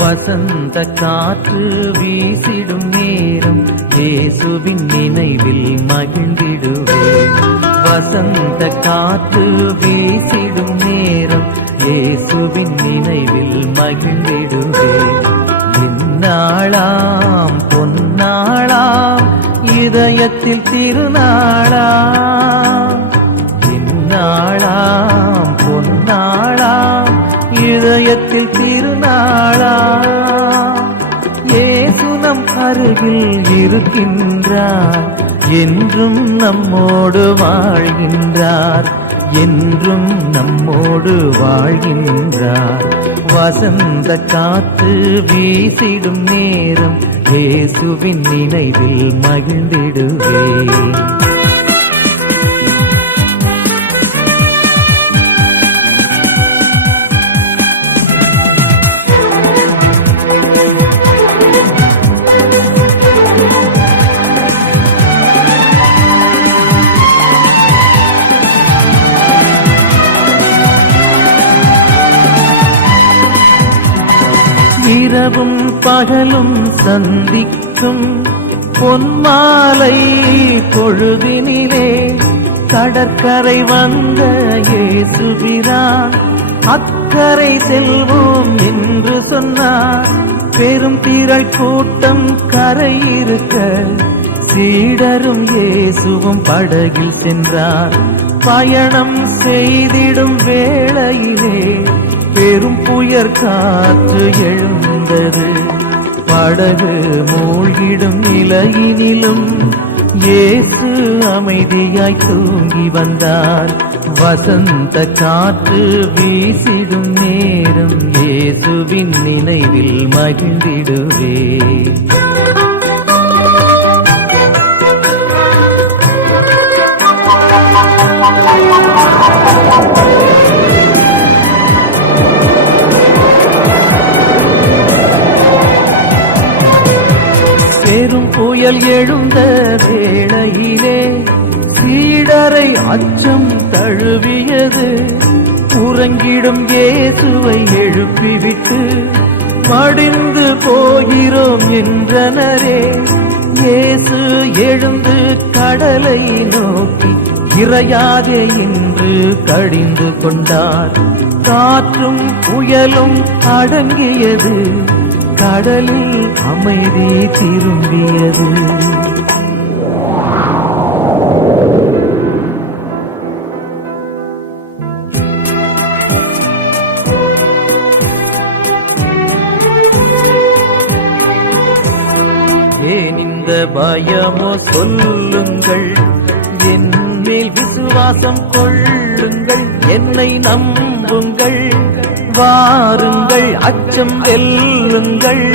வசந்த காற்று வீசிடும் நேரம் இயேசுவின் நினைவில் மகிழ்ந்திடுவேன். வசந்த காற்று வீசிடும் நேரம் இயேசுவின் நினைவில் மகிழ்ந்திடுவேன். இந்நாளாம் பொன்னாளாம் இதயத்தில் திருநாளாம். இந்நாளாம் பொன்னாளாம் இதயத்தில் திருநாளாம். இயேசு நம் அருகில் இருக்கின்றார், என்றும் நம்மோடு வாழ்கின்றார், என்றும் நம்மோடு வாழ்கின்றார். வசந்த காற்று வீசிடும் நேரம் இயேசுவின் நினைவில் மகிழ்ந்திடுவேன். இரவும் பகலும் சந்திக்கும் பொன்மாலை பொழுதினிலே கடற்கரை வந்த இயேசுபிரான் அக்கரை செல்வோம் என்று சொன்னார். பெரும் திரள் கூட்டம் கரை இருக்க சீடரும் இயேசுவும் படகில் சென்றார். பயணம் செய்திடும் வேளையிலே பெரும் புயற் காற்று எழுந்தது. படகு மூழ்கிடும் நிலையினிலும் இயேசு அமைதியாய் தூங்கி வந்தார். வசந்த காற்று வீசிடும் நேரம் இயேசுவின் நினைவில் மகிழ்ந்திடுவேன். பெரும் புயல் எழுந்த வேளையிலே சீடரை அச்சம் தழுவியது. உறங்கிடும் இயேசுவை எழுப்பிவிட்டு மடிந்து போகிறோம் என்றனரே. இயேசு எழுந்து கடலை நோக்கி இறையாதே என்று கடிந்து கொண்டார். காற்றும் புயலும் அடங்கியது, கடலில் அமைதி திரும்பியது. ஏன் இந்த பயமோ சொல்லுங்கள், என் மேல் விசுவாசம் கொள்ளுங்கள், என்னை நம்புங்கள், வாருங்கள் அச்சம் வெல்லுங்கள்.